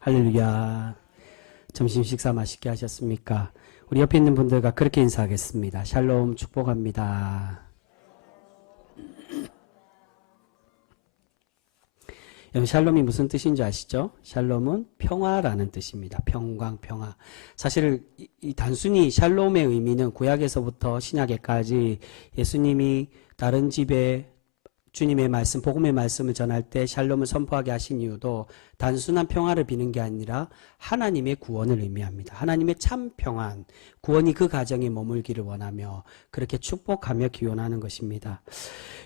할렐루야. 점심 식사 맛있게 하셨습니까? 우리 옆에 있는 분들과 그렇게 인사하겠습니다. 샬롬 축복합니다. 여러분, 샬롬이 무슨 뜻인지 아시죠? 샬롬은 평화라는 뜻입니다. 평강, 평화. 사실 이 단순히 샬롬의 의미는 구약에서부터 신약에까지 예수님이 다른 집에 주님의 말씀, 복음의 말씀을 전할 때 샬롬을 선포하게 하신 이유도 단순한 평화를 비는 게 아니라 하나님의 구원을 의미합니다. 하나님의 참 평안, 구원이 그 가정에 머물기를 원하며 그렇게 축복하며 기원하는 것입니다.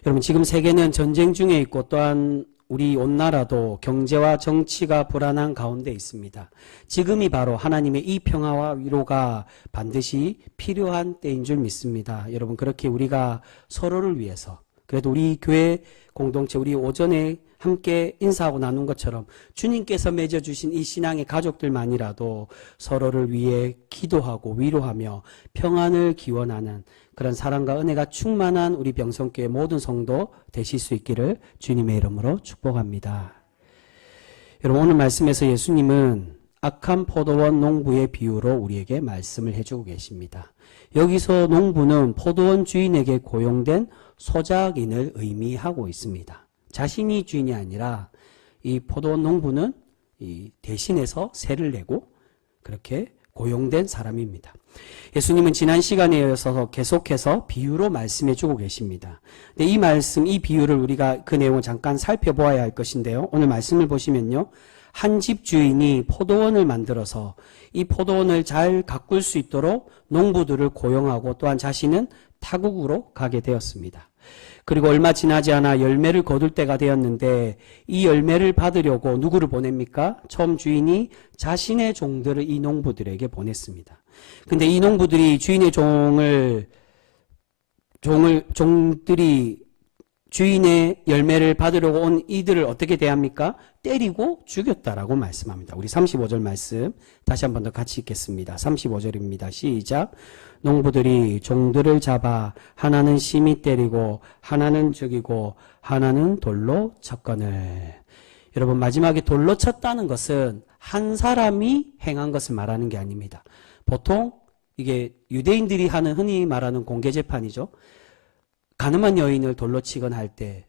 여러분, 지금 세계는 전쟁 중에 있고 또한 우리 온 나라도 경제와 정치가 불안한 가운데 있습니다. 지금이 바로 하나님의 이 평화와 위로가 반드시 필요한 때인 줄 믿습니다. 여러분, 그렇게 우리가 서로를 위해서, 그래도 우리 교회 공동체, 우리 오전에 함께 인사하고 나눈 것처럼 주님께서 맺어주신 이 신앙의 가족들만이라도 서로를 위해 기도하고 위로하며 평안을 기원하는 그런 사랑과 은혜가 충만한 우리 병성교회 모든 성도 되실 수 있기를 주님의 이름으로 축복합니다. 여러분, 오늘 말씀에서 예수님은 악한 포도원 농부의 비유로 우리에게 말씀을 해주고 계십니다. 여기서 농부는 포도원 주인에게 고용된 소작인을 의미하고 있습니다. 자신이 주인이 아니라 이 포도원 농부는 대신해서 세를 내고 그렇게 고용된 사람입니다. 예수님은 지난 시간에 이어서 계속해서 비유로 말씀해 주고 계십니다. 근데 이 말씀, 이 비유를 우리가 그 내용을 잠깐 살펴보아야 할 것인데요. 오늘 말씀을 보시면요. 한 집 주인이 포도원을 만들어서 이 포도원을 잘 가꿀 수 있도록 농부들을 고용하고 또한 자신은 타국으로 가게 되었습니다. 그리고 얼마 지나지 않아 열매를 거둘 때가 되었는데 이 열매를 받으려고 누구를 보냅니까? 처음 주인이 자신의 종들을 이 농부들에게 보냈습니다. 근데 이 농부들이 주인의 종들이 주인의 열매를 받으려고 온 이들을 어떻게 대합니까? 때리고 죽였다라고 말씀합니다. 우리 35절 말씀 다시 한 번 더 같이 읽겠습니다. 35절입니다. 시작. 농부들이 종들을 잡아 하나는 심히 때리고 하나는 죽이고 하나는 돌로 쳤거늘. 여러분, 마지막에 돌로 쳤다는 것은 한 사람이 행한 것을 말하는 게 아닙니다. 보통 이게 유대인들이 하는 흔히 말하는 공개재판이죠. 가늠한 여인을 돌로 치거나 할 때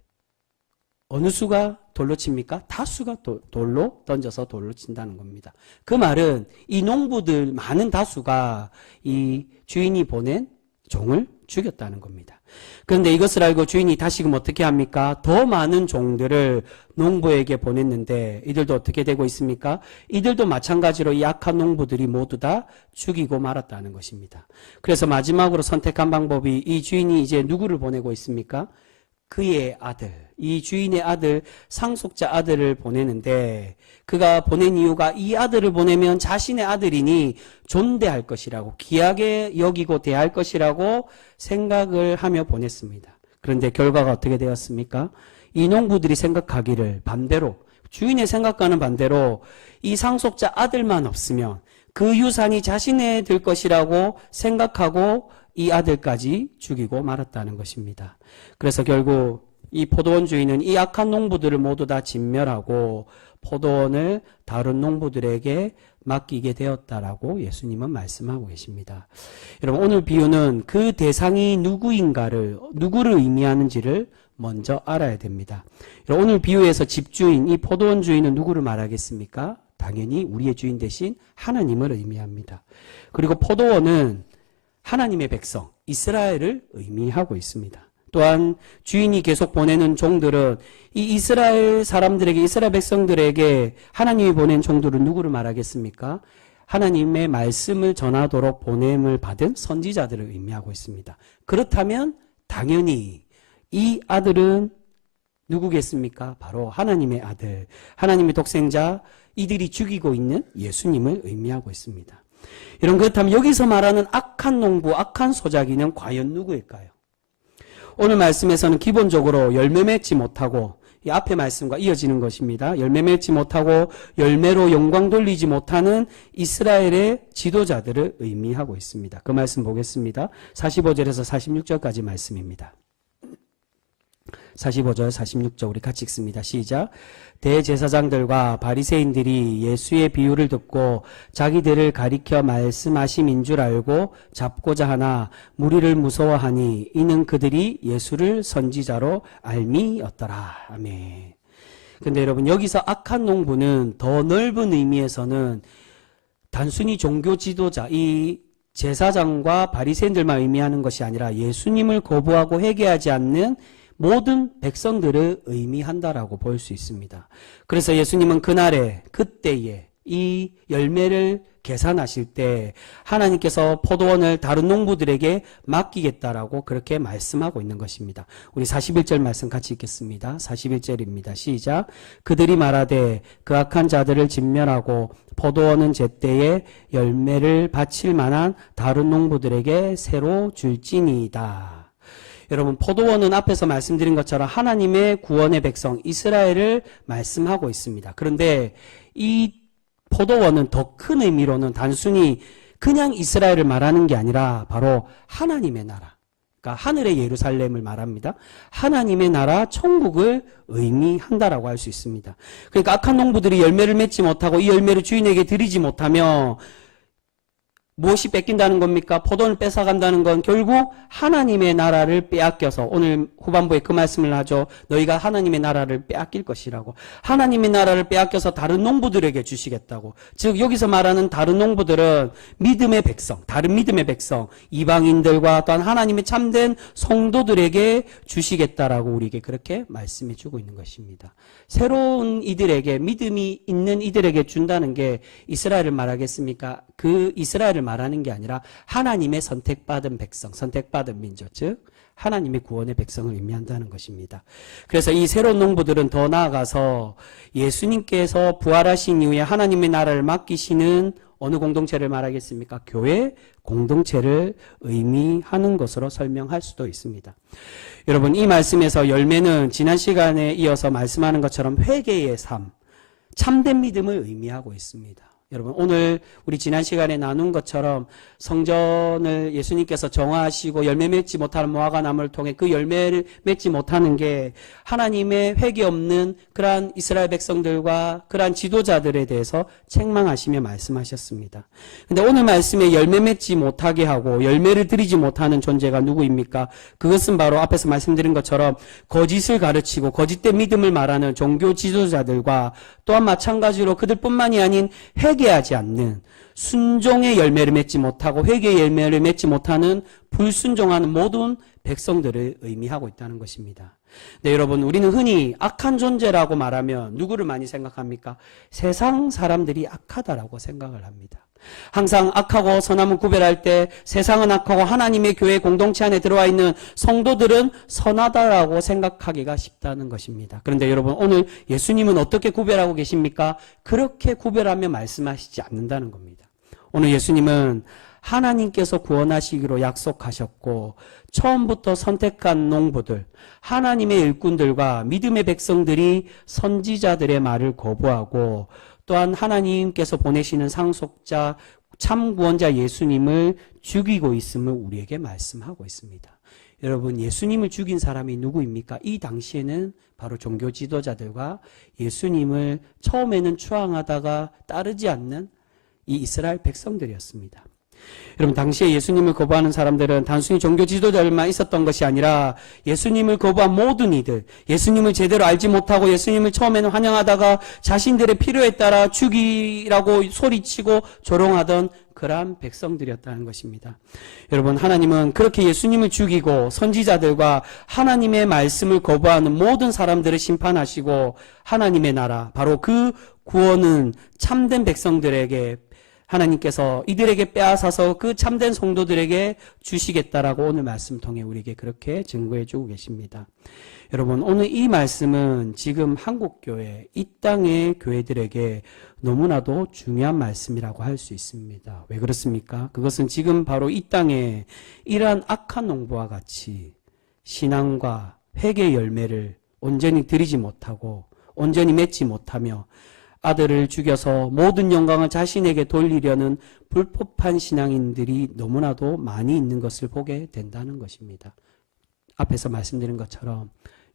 어느 수가 돌로 칩니까? 다수가 돌로 던져서 돌로 친다는 겁니다. 그 말은 이 농부들 많은 다수가 이 주인이 보낸 종을 죽였다는 겁니다. 그런데 이것을 알고 주인이 다시금 어떻게 합니까? 더 많은 종들을 농부에게 보냈는데 이들도 어떻게 되고 있습니까? 이들도 마찬가지로 이 악한 농부들이 모두 다 죽이고 말았다는 것입니다. 그래서 마지막으로 선택한 방법이 이 주인이 이제 누구를 보내고 있습니까? 그의 아들, 이 주인의 아들, 상속자 아들을 보내는데 그가 보낸 이유가 이 아들을 보내면 자신의 아들이니 존대할 것이라고, 귀하게 여기고 대할 것이라고 생각을 하며 보냈습니다. 그런데 결과가 어떻게 되었습니까? 이 농부들이 생각하기를 반대로, 주인의 생각과는 반대로 이 상속자 아들만 없으면 그 유산이 자신의 될 것이라고 생각하고 이 아들까지 죽이고 말았다는 것입니다. 그래서 결국 이 포도원 주인은 이 악한 농부들을 모두 다 진멸하고 포도원을 다른 농부들에게 맡기게 되었다라고 예수님은 말씀하고 계십니다. 여러분, 오늘 비유는 그 대상이 누구를 의미하는지를 먼저 알아야 됩니다. 여러분, 오늘 비유에서 집주인, 이 포도원 주인은 누구를 말하겠습니까? 당연히 우리의 주인 대신 하나님을 의미합니다. 그리고 포도원은 하나님의 백성, 이스라엘을 의미하고 있습니다. 또한 주인이 계속 보내는 종들은 이 이스라엘 사람들에게, 이스라엘 백성들에게 하나님이 보낸 종들은 누구를 말하겠습니까? 하나님의 말씀을 전하도록 보냄을 받은 선지자들을 의미하고 있습니다. 그렇다면 당연히 이 아들은 누구겠습니까? 바로 하나님의 아들, 하나님의 독생자, 이들이 죽이고 있는 예수님을 의미하고 있습니다. 여러분, 그렇다면 여기서 말하는 악한 농부, 악한 소작이는 과연 누구일까요? 오늘 말씀에서는 기본적으로 열매 맺지 못하고, 이 앞의 말씀과 이어지는 것입니다. 열매 맺지 못하고 열매로 영광 돌리지 못하는 이스라엘의 지도자들을 의미하고 있습니다. 그 말씀 보겠습니다. 45절에서 46절까지 말씀입니다. 45절, 46절 우리 같이 읽습니다. 시작. 대제사장들과 바리새인들이 예수의 비유를 듣고 자기들을 가리켜 말씀하심인 줄 알고 잡고자 하나 무리를 무서워하니 이는 그들이 예수를 선지자로 알미였더라. 아멘. 근데 여러분, 여기서 악한 농부는 더 넓은 의미에서는 단순히 종교 지도자, 이 제사장과 바리새인들만 의미하는 것이 아니라 예수님을 거부하고 회개하지 않는 모든 백성들을 의미한다라고 볼 수 있습니다. 그래서 예수님은 그날에, 그때에 이 열매를 계산하실 때 하나님께서 포도원을 다른 농부들에게 맡기겠다라고 그렇게 말씀하고 있는 것입니다. 우리 41절 말씀 같이 읽겠습니다. 41절입니다. 시작. 그들이 말하되 그 악한 자들을 진멸하고 포도원은 제때에 열매를 바칠 만한 다른 농부들에게 새로 줄지니이다. 여러분, 포도원은 앞에서 말씀드린 것처럼 하나님의 구원의 백성 이스라엘을 말씀하고 있습니다. 그런데 이 포도원은 더 큰 의미로는 단순히 그냥 이스라엘을 말하는 게 아니라 바로 하나님의 나라, 그러니까 하늘의 예루살렘을 말합니다. 하나님의 나라, 천국을 의미한다라고 할 수 있습니다. 그러니까 악한 농부들이 열매를 맺지 못하고 이 열매를 주인에게 드리지 못하며 무엇이 뺏긴다는 겁니까? 포도원을 뺏어간다는 건 결국 하나님의 나라를 빼앗겨서, 오늘 후반부에 그 말씀을 하죠. 너희가 하나님의 나라를 빼앗길 것이라고. 하나님의 나라를 빼앗겨서 다른 농부들에게 주시겠다고. 즉 여기서 말하는 다른 농부들은 믿음의 백성, 다른 믿음의 백성, 이방인들과 또한 하나님의 참된 성도들에게 주시겠다라고 우리에게 그렇게 말씀해 주고 있는 것입니다. 새로운 이들에게, 믿음이 있는 이들에게 준다는 게 이스라엘을 말하겠습니까? 그 이스라엘을 말하는 게 아니라 하나님의 선택받은 백성, 선택받은 민족, 즉 하나님의 구원의 백성을 의미한다는 것입니다. 그래서 이 새로운 농부들은 더 나아가서 예수님께서 부활하신 이후에 하나님의 나라를 맡기시는 어느 공동체를 말하겠습니까? 교회 공동체를 의미하는 것으로 설명할 수도 있습니다. 여러분, 이 말씀에서 열매는 지난 시간에 이어서 말씀하는 것처럼 회개의 삶, 참된 믿음을 의미하고 있습니다. 여러분, 오늘 우리 지난 시간에 나눈 것처럼 성전을 예수님께서 정화하시고 열매 맺지 못하는 무화과 나무를 통해 그 열매를 맺지 못하는 게 하나님의 회개 없는 그러한 이스라엘 백성들과 그러한 지도자들에 대해서 책망하시며 말씀하셨습니다. 근데 오늘 말씀에 열매 맺지 못하게 하고 열매를 드리지 못하는 존재가 누구입니까? 그것은 바로 앞에서 말씀드린 것처럼 거짓을 가르치고 거짓된 믿음을 말하는 종교 지도자들과 또한 마찬가지로 그들뿐만이 아닌 회개하지 않는, 순종의 열매를 맺지 못하고 회개의 열매를 맺지 못하는 불순종하는 모든 백성들을 의미하고 있다는 것입니다. 네, 여러분, 우리는 흔히 악한 존재라고 말하면 누구를 많이 생각합니까? 세상 사람들이 악하다라고 생각을 합니다. 항상 악하고 선함을 구별할 때 세상은 악하고 하나님의 교회 공동체 안에 들어와 있는 성도들은 선하다라고 생각하기가 쉽다는 것입니다. 그런데 여러분, 오늘 예수님은 어떻게 구별하고 계십니까? 그렇게 구별하며 말씀하시지 않는다는 겁니다. 오늘 예수님은 하나님께서 구원하시기로 약속하셨고 처음부터 선택한 농부들, 하나님의 일꾼들과 믿음의 백성들이 선지자들의 말을 거부하고 또한 하나님께서 보내시는 상속자, 참구원자 예수님을 죽이고 있음을 우리에게 말씀하고 있습니다. 여러분, 예수님을 죽인 사람이 누구입니까? 이 당시에는 바로 종교 지도자들과 예수님을 처음에는 추앙하다가 따르지 않는 이 이스라엘 백성들이었습니다. 여러분, 당시에 예수님을 거부하는 사람들은 단순히 종교 지도자들만 있었던 것이 아니라 예수님을 거부한 모든 이들, 예수님을 제대로 알지 못하고 예수님을 처음에는 환영하다가 자신들의 필요에 따라 죽이라고 소리치고 조롱하던 그러한 백성들이었다는 것입니다. 여러분, 하나님은 그렇게 예수님을 죽이고 선지자들과 하나님의 말씀을 거부하는 모든 사람들을 심판하시고 하나님의 나라, 바로 그 구원은 참된 백성들에게 하나님께서 이들에게 빼앗아서 그 참된 성도들에게 주시겠다라고 오늘 말씀 통해 우리에게 그렇게 증거해 주고 계십니다. 여러분, 오늘 이 말씀은 지금 한국교회, 이 땅의 교회들에게 너무나도 중요한 말씀이라고 할 수 있습니다. 왜 그렇습니까? 그것은 지금 바로 이 땅에 이러한 악한 농부와 같이 신앙과 회개의 열매를 온전히 드리지 못하고 온전히 맺지 못하며 아들을 죽여서 모든 영광을 자신에게 돌리려는 불법한 신앙인들이 너무나도 많이 있는 것을 보게 된다는 것입니다. 앞에서 말씀드린 것처럼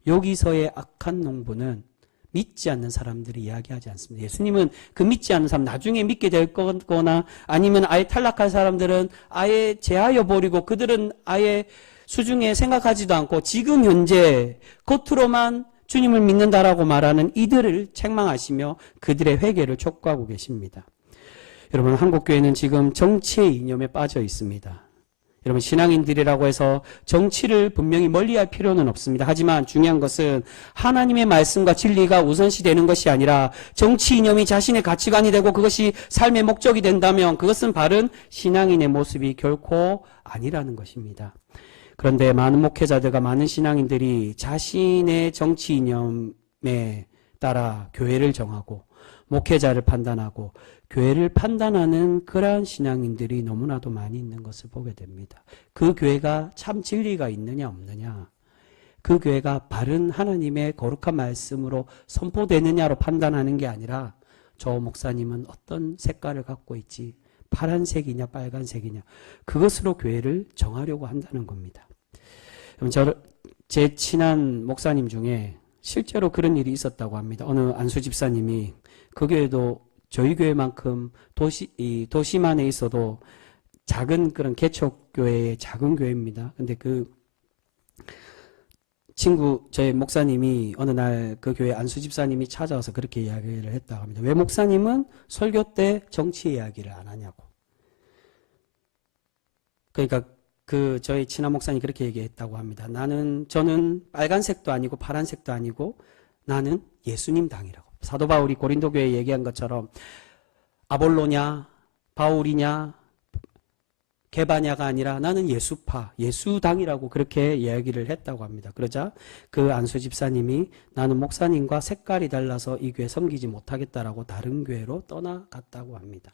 여기서의 악한 농부는 믿지 않는 사람들이 이야기하지 않습니다. 예수님은 그 믿지 않는 사람 나중에 믿게 될 거거나 아니면 아예 탈락할 사람들은 아예 제하여 버리고 그들은 아예 수중에 생각하지도 않고 지금 현재 겉으로만 주님을 믿는다라고 말하는 이들을 책망하시며 그들의 회개를 촉구하고 계십니다. 여러분, 한국교회는 지금 정치의 이념에 빠져 있습니다. 여러분, 신앙인들이라고 해서 정치를 분명히 멀리할 필요는 없습니다. 하지만 중요한 것은 하나님의 말씀과 진리가 우선시 되는 것이 아니라 정치 이념이 자신의 가치관이 되고 그것이 삶의 목적이 된다면 그것은 바른 신앙인의 모습이 결코 아니라는 것입니다. 그런데 많은 목회자들과 많은 신앙인들이 자신의 정치 이념에 따라 교회를 정하고 목회자를 판단하고 교회를 판단하는 그러한 신앙인들이 너무나도 많이 있는 것을 보게 됩니다. 그 교회가 참 진리가 있느냐 없느냐, 그 교회가 바른 하나님의 거룩한 말씀으로 선포되느냐로 판단하는 게 아니라 저 목사님은 어떤 색깔을 갖고 있지, 파란색이냐 빨간색이냐, 그것으로 교회를 정하려고 한다는 겁니다. 제 친한 목사님 중에 실제로 그런 일이 있었다고 합니다. 어느 안수 집사님이 그 교회도 저희 교회만큼 도시만에 있어도 작은 그런 개척교회의 작은 교회입니다. 근데 그 친구, 저희 목사님이 어느 날 그 교회 안수 집사님이 찾아와서 그렇게 이야기를 했다고 합니다. 왜 목사님은 설교 때 정치 이야기를 안 하냐고. 그러니까 저희 친한 목사님이 그렇게 얘기했다고 합니다. 저는 빨간색도 아니고 파란색도 아니고 나는 예수님 당이라고. 사도 바울이 고린도 교회에 얘기한 것처럼 아볼로냐 바울이냐 게바냐가 아니라 나는 예수파, 예수당이라고 그렇게 이야기를 했다고 합니다. 그러자 그 안수 집사님이 나는 목사님과 색깔이 달라서 이 교회 섬기지 못하겠다라고 다른 교회로 떠나갔다고 합니다.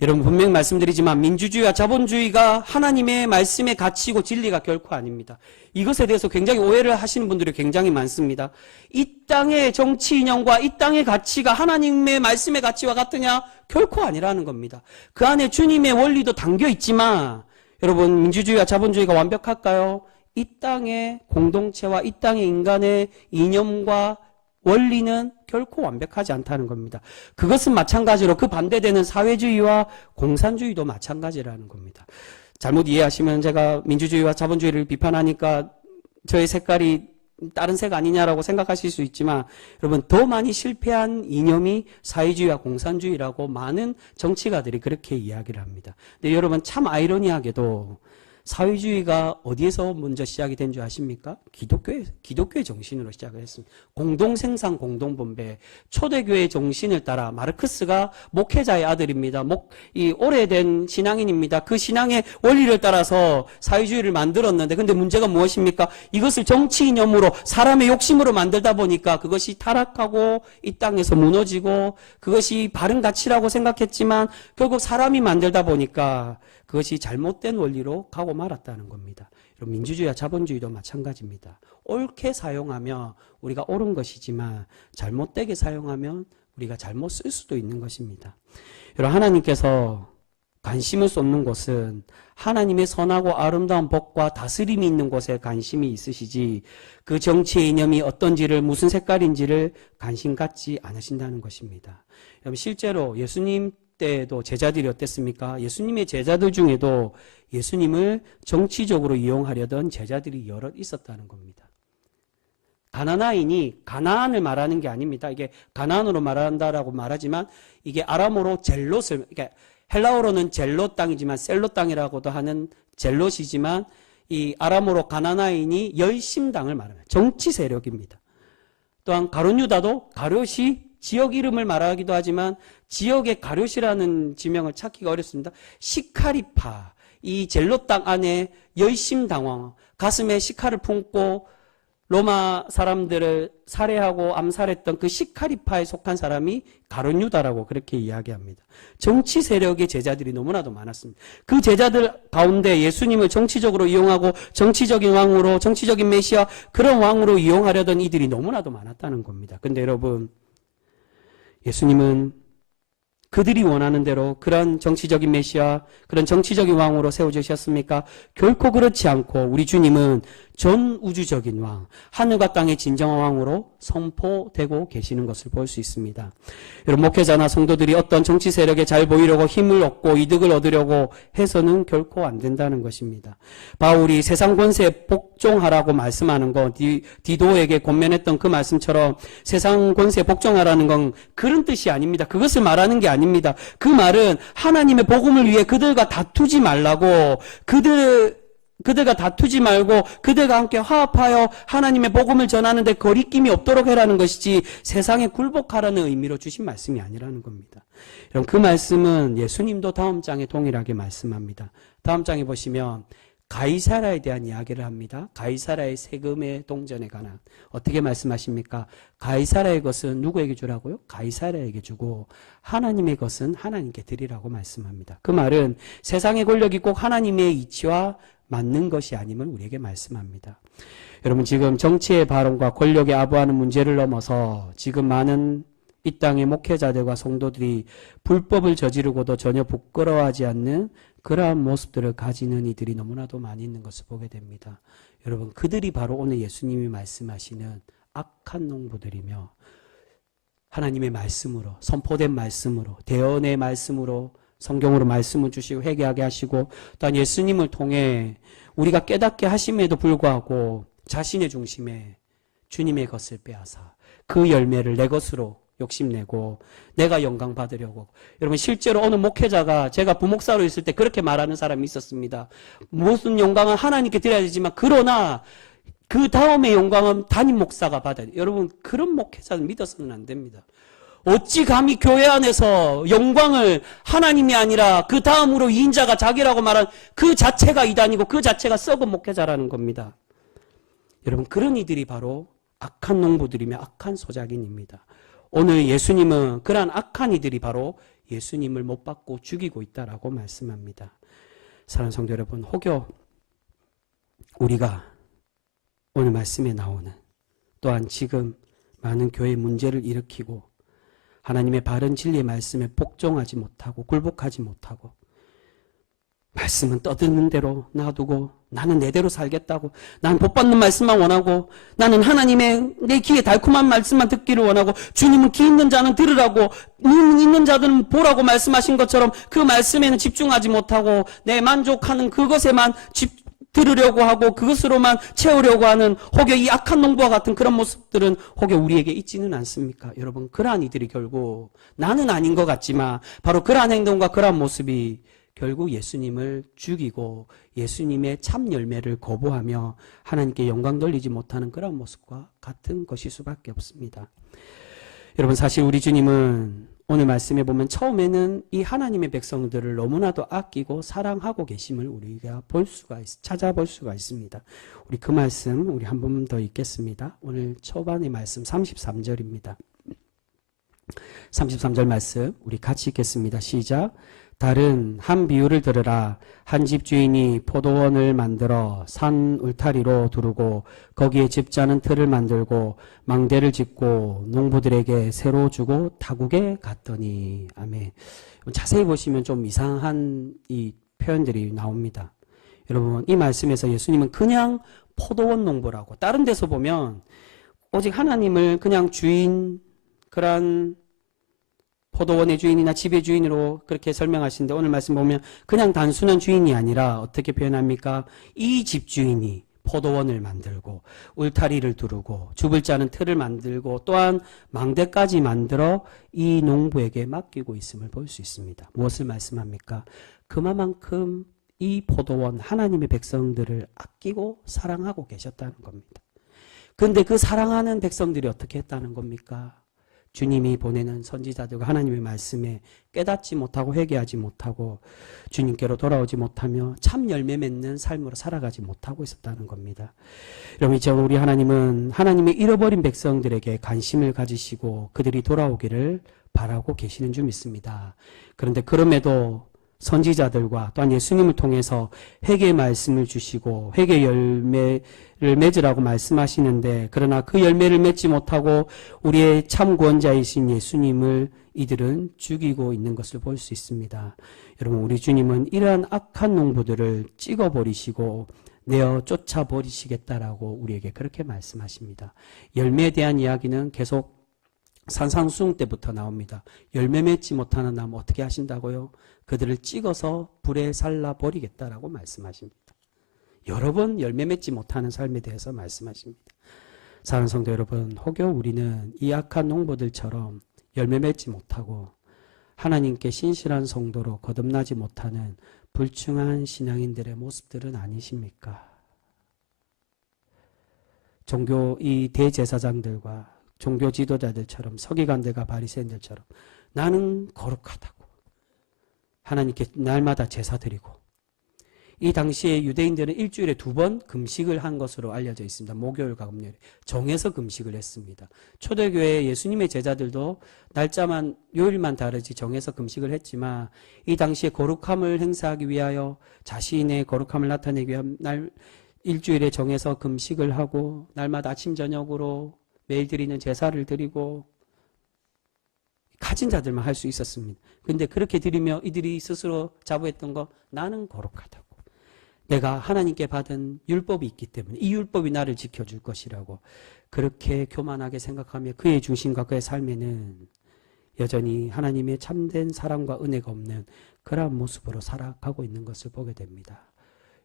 여러분, 분명히 말씀드리지만 민주주의와 자본주의가 하나님의 말씀의 가치이고 진리가 결코 아닙니다. 이것에 대해서 굉장히 오해를 하시는 분들이 굉장히 많습니다. 이 땅의 정치 이념과 이 땅의 가치가 하나님의 말씀의 가치와 같으냐? 결코 아니라는 겁니다. 그 안에 주님의 원리도 담겨 있지만 여러분, 민주주의와 자본주의가 완벽할까요? 이 땅의 공동체와 이 땅의 인간의 이념과 원리는 결코 완벽하지 않다는 겁니다. 그것은 마찬가지로 그 반대되는 사회주의와 공산주의도 마찬가지라는 겁니다. 잘못 이해하시면 제가 민주주의와 자본주의를 비판하니까 저의 색깔이 다른 색 아니냐라고 생각하실 수 있지만 여러분, 더 많이 실패한 이념이 사회주의와 공산주의라고 많은 정치가들이 그렇게 이야기를 합니다. 근데 여러분, 참 아이러니하게도 사회주의가 어디에서 먼저 시작이 된 줄 아십니까? 기독교의 정신으로 시작을 했습니다. 공동생산, 공동분배, 초대교회 정신을 따라 마르크스가 목회자의 아들입니다. 오래된 신앙인입니다. 그 신앙의 원리를 따라서 사회주의를 만들었는데 근데 문제가 무엇입니까? 이것을 정치 이념으로 사람의 욕심으로 만들다 보니까 그것이 타락하고 이 땅에서 무너지고 그것이 바른 가치라고 생각했지만 결국 사람이 만들다 보니까 그것이 잘못된 원리로 가고 말았다는 겁니다. 민주주의와 자본주의도 마찬가지입니다. 옳게 사용하면 우리가 옳은 것이지만 잘못되게 사용하면 우리가 잘못 쓸 수도 있는 것입니다. 여러분, 하나님께서 관심을 쏟는 곳은 하나님의 선하고 아름다운 복과 다스림이 있는 곳에 관심이 있으시지 그 정치의 이념이 어떤지를 무슨 색깔인지를 관심 갖지 않으신다는 것입니다. 여러분, 실제로 예수님 때에도 제자들이 어땠습니까? 예수님의 제자들 중에도 예수님을 정치적으로 이용하려던 제자들이 여럿 있었다는 겁니다. 가나나인이 가나안을 말하는 게 아닙니다. 이게 가나안으로 말한다라고 말하지만 이게 아람어로 젤롯을, 그러니까 헬라어로는 젤롯 땅이지만 셀롯 땅이라고도 하는 젤롯이지만 이 아람어로 가나나인이 열심당을 말합니다. 정치 세력입니다. 또한 가룟 유다도 가룟이 지역 이름을 말하기도 하지만 지역의 가룟이라는 지명을 찾기가 어렵습니다. 시카리파, 이 젤롯 땅 안에 열심당왕, 가슴에 시칼을 품고 로마 사람들을 살해하고 암살했던 그 시카리파에 속한 사람이 가룟 유다라고 그렇게 이야기합니다. 정치 세력의 제자들이 너무나도 많았습니다. 그 제자들 가운데 예수님을 정치적으로 이용하고 정치적인 왕으로, 정치적인 메시아, 그런 왕으로 이용하려던 이들이 너무나도 많았다는 겁니다. 근데 여러분, 예수님은 그들이 원하는 대로 그런 정치적인 메시아, 그런 정치적인 왕으로 세워주셨습니까? 결코 그렇지 않고 우리 주님은 전 우주적인 왕, 하늘과 땅의 진정한 왕으로 선포되고 계시는 것을 볼 수 있습니다. 여러분, 목회자나 성도들이 어떤 정치 세력에 잘 보이려고 힘을 얻고 이득을 얻으려고 해서는 결코 안 된다는 것입니다. 바울이 세상 권세에 복종하라고 말씀하는 거, 디도에게 권면했던 그 말씀처럼 세상 권세에 복종하라는 건 그런 뜻이 아닙니다. 그것을 말하는 게 아닙니다. 그 말은 하나님의 복음을 위해 그들과 다투지 말라고, 그들과 다투지 말고 그들과 함께 화합하여 하나님의 복음을 전하는데 거리낌이 없도록 해라는 것이지 세상에 굴복하라는 의미로 주신 말씀이 아니라는 겁니다. 여러분, 그 말씀은 예수님도 다음 장에 동일하게 말씀합니다. 다음 장에 보시면 가이사라에 대한 이야기를 합니다. 가이사라의 세금의 동전에 관한. 어떻게 말씀하십니까? 가이사라의 것은 누구에게 주라고요? 가이사라에게 주고 하나님의 것은 하나님께 드리라고 말씀합니다. 그 말은 세상의 권력이 꼭 하나님의 이치와 맞는 것이 아님을 우리에게 말씀합니다. 여러분, 지금 정치의 발언과 권력에 아부하는 문제를 넘어서 지금 많은 이 땅의 목회자들과 성도들이 불법을 저지르고도 전혀 부끄러워하지 않는 그러한 모습들을 가지는 이들이 너무나도 많이 있는 것을 보게 됩니다. 여러분, 그들이 바로 오늘 예수님이 말씀하시는 악한 농부들이며 하나님의 말씀으로, 선포된 말씀으로, 대언의 말씀으로 성경으로 말씀을 주시고 회개하게 하시고 또한 예수님을 통해 우리가 깨닫게 하심에도 불구하고 자신의 중심에 주님의 것을 빼앗아 그 열매를 내 것으로 욕심내고 내가 영광 받으려고. 여러분, 실제로 어느 목회자가 제가 부목사로 있을 때 그렇게 말하는 사람이 있었습니다. 무슨 영광은 하나님께 드려야 되지만 그러나 그 다음에 영광은 담임 목사가 받아야 돼요. 여러분, 그런 목회자는 믿어서는 안 됩니다. 어찌 감히 교회 안에서 영광을 하나님이 아니라 그 다음으로 2인자가 자기라고 말한 그 자체가 이단이고 그 자체가 썩은 목회자라는 겁니다. 여러분, 그런 이들이 바로 악한 농부들이며 악한 소작인입니다. 오늘 예수님은 그러한 악한 이들이 바로 예수님을 못 받고 죽이고 있다라고 말씀합니다. 사랑하는 성도 여러분, 혹여 우리가 오늘 말씀에 나오는 또한 지금 많은 교회 문제를 일으키고 하나님의 바른 진리의 말씀에 복종하지 못하고 굴복하지 못하고 말씀은 떠드는 대로 놔두고 나는 내대로 살겠다고, 난 복받는 말씀만 원하고 나는 하나님의 내 귀에 달콤한 말씀만 듣기를 원하고 주님은 귀 있는 자는 들으라고 눈 있는 자들은 보라고 말씀하신 것처럼 그 말씀에는 집중하지 못하고 내 만족하는 그것에만 들으려고 하고 그것으로만 채우려고 하는 혹여 이 악한 농부와 같은 그런 모습들은 혹여 우리에게 있지는 않습니까? 여러분, 그러한 이들이 결국 나는 아닌 것 같지만 바로 그러한 행동과 그러한 모습이 결국 예수님을 죽이고 예수님의 참 열매를 거부하며 하나님께 영광 돌리지 못하는 그런 모습과 같은 것일 수밖에 없습니다. 여러분, 사실 우리 주님은 오늘 말씀에 보면 처음에는 이 하나님의 백성들을 너무나도 아끼고 사랑하고 계심을 우리가 찾아볼 수가 있습니다. 우리 그 말씀 우리 한 번 더 읽겠습니다. 오늘 초반의 말씀 33절입니다. 33절 말씀 우리 같이 읽겠습니다. 시작. 다른 한 비유를 들으라. 한 집 주인이 포도원을 만들어 산 울타리로 두르고 거기에 집자는 틀을 만들고 망대를 짓고 농부들에게 새로 주고 타국에 갔더니. 아멘. 자세히 보시면 좀 이상한 이 표현들이 나옵니다. 여러분, 이 말씀에서 예수님은 그냥 포도원 농부라고, 다른 데서 보면 오직 하나님을 그냥 주인, 그런 포도원의 주인이나 집의 주인으로 그렇게 설명하시는데 오늘 말씀 보면 그냥 단순한 주인이 아니라 어떻게 표현합니까? 이 집주인이 포도원을 만들고 울타리를 두르고 줍을 짜는 틀을 만들고 또한 망대까지 만들어 이 농부에게 맡기고 있음을 볼 수 있습니다. 무엇을 말씀합니까? 그만큼 이 포도원 하나님의 백성들을 아끼고 사랑하고 계셨다는 겁니다. 그런데 그 사랑하는 백성들이 어떻게 했다는 겁니까? 주님이 보내는 선지자들과 하나님의 말씀에 깨닫지 못하고 회개하지 못하고 주님께로 돌아오지 못하며 참 열매 맺는 삶으로 살아가지 못하고 있었다는 겁니다. 여러분, 이제 우리 하나님은 하나님의 잃어버린 백성들에게 관심을 가지시고 그들이 돌아오기를 바라고 계시는 줄 믿습니다. 그런데 그럼에도 선지자들과 또한 예수님을 통해서 회개의 말씀을 주시고 회개 열매를 맺으라고 말씀하시는데 그러나 그 열매를 맺지 못하고 우리의 참 구원자이신 예수님을 이들은 죽이고 있는 것을 볼 수 있습니다. 여러분, 우리 주님은 이러한 악한 농부들을 찍어버리시고 내어 쫓아버리시겠다라고 우리에게 그렇게 말씀하십니다. 열매에 대한 이야기는 계속 산상수훈 때부터 나옵니다. 열매 맺지 못하는 나무 어떻게 하신다고요? 그들을 찍어서 불에 살라버리겠다라고 말씀하십니다. 여러 번 열매 맺지 못하는 삶에 대해서 말씀하십니다. 사랑하는 성도 여러분, 혹여 우리는 이 악한 농부들처럼 열매 맺지 못하고 하나님께 신실한 성도로 거듭나지 못하는 불충한 신앙인들의 모습들은 아니십니까? 종교 이 대제사장들과 종교 지도자들처럼 서기관들과 바리새인들처럼 나는 거룩하다고 하나님께 날마다 제사 드리고, 이 당시에 유대인들은 일주일에 2번 금식을 한 것으로 알려져 있습니다. 목요일과 금요일 정해서 금식을 했습니다. 초대교회 예수님의 제자들도 날짜만 요일만 다르지 정해서 금식을 했지만 이 당시에 거룩함을 행사하기 위하여 자신의 거룩함을 나타내기 위한 날 일주일에 정해서 금식을 하고 날마다 아침 저녁으로 매일 드리는 제사를 드리고 가진 자들만 할 수 있었습니다. 그런데 그렇게 드리며 이들이 스스로 자부했던 거, 나는 거룩하다고. 내가 하나님께 받은 율법이 있기 때문에 이 율법이 나를 지켜줄 것이라고 그렇게 교만하게 생각하며 그의 중심과 그의 삶에는 여전히 하나님의 참된 사랑과 은혜가 없는 그러한 모습으로 살아가고 있는 것을 보게 됩니다.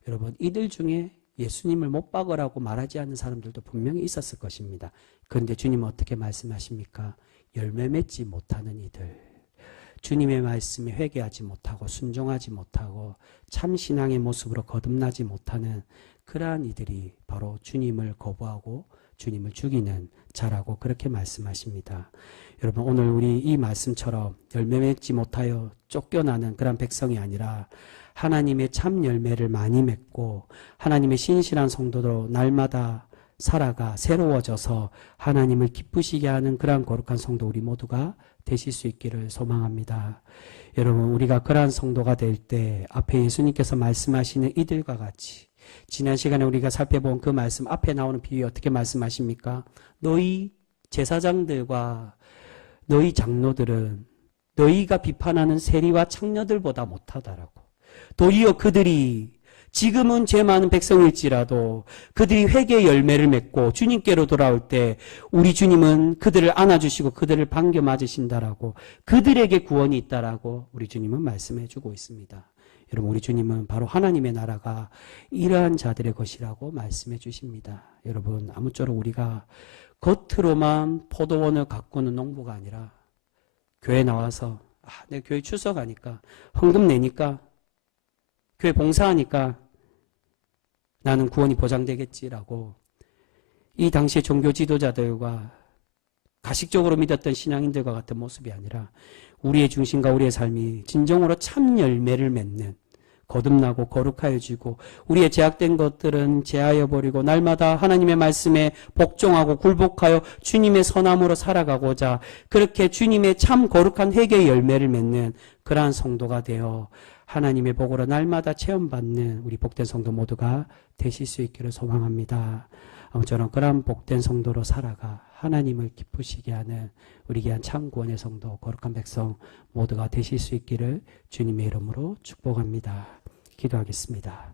여러분, 이들 중에 예수님을 못 박으라고 말하지 않는 사람들도 분명히 있었을 것입니다. 그런데 주님은 어떻게 말씀하십니까? 열매 맺지 못하는 이들, 주님의 말씀에 회개하지 못하고 순종하지 못하고 참 신앙의 모습으로 거듭나지 못하는 그러한 이들이 바로 주님을 거부하고 주님을 죽이는 자라고 그렇게 말씀하십니다. 여러분, 오늘 우리 이 말씀처럼 열매 맺지 못하여 쫓겨나는 그런 백성이 아니라 하나님의 참 열매를 많이 맺고 하나님의 신실한 성도로 날마다 살아가 새로워져서 하나님을 기쁘시게 하는 그러한 거룩한 성도 우리 모두가 되실 수 있기를 소망합니다. 여러분, 우리가 그러한 성도가 될 때 앞에 예수님께서 말씀하시는 이들과 같이 지난 시간에 우리가 살펴본 그 말씀 앞에 나오는 비유 어떻게 말씀하십니까? 너희 제사장들과 너희 장로들은 너희가 비판하는 세리와 창녀들보다 못하다라고. 도리어 그들이 지금은 죄 많은 백성일지라도 그들이 회개의 열매를 맺고 주님께로 돌아올 때 우리 주님은 그들을 안아주시고 그들을 반겨 맞으신다라고, 그들에게 구원이 있다라고 우리 주님은 말씀해 주고 있습니다. 여러분, 우리 주님은 바로 하나님의 나라가 이러한 자들의 것이라고 말씀해 주십니다. 여러분, 아무쪼록 우리가 겉으로만 포도원을 가꾸는 농부가 아니라 교회 나와서 내 교회 출석하니까 헌금 내니까 교회 봉사하니까 나는 구원이 보장되겠지라고 이 당시의 종교 지도자들과 가식적으로 믿었던 신앙인들과 같은 모습이 아니라 우리의 중심과 우리의 삶이 진정으로 참 열매를 맺는, 거듭나고 거룩하여지고 우리의 제약된 것들은 제하여 버리고 날마다 하나님의 말씀에 복종하고 굴복하여 주님의 선함으로 살아가고자 그렇게 주님의 참 거룩한 회개의 열매를 맺는 그러한 성도가 되어 하나님의 복으로 날마다 체험받는 우리 복된 성도 모두가 되실 수 있기를 소망합니다. 아무쪼록 그러한 복된 성도로 살아가 하나님을 기쁘시게 하는 우리 귀한 참 구원의 성도 거룩한 백성 모두가 되실 수 있기를 주님의 이름으로 축복합니다. 기도하겠습니다.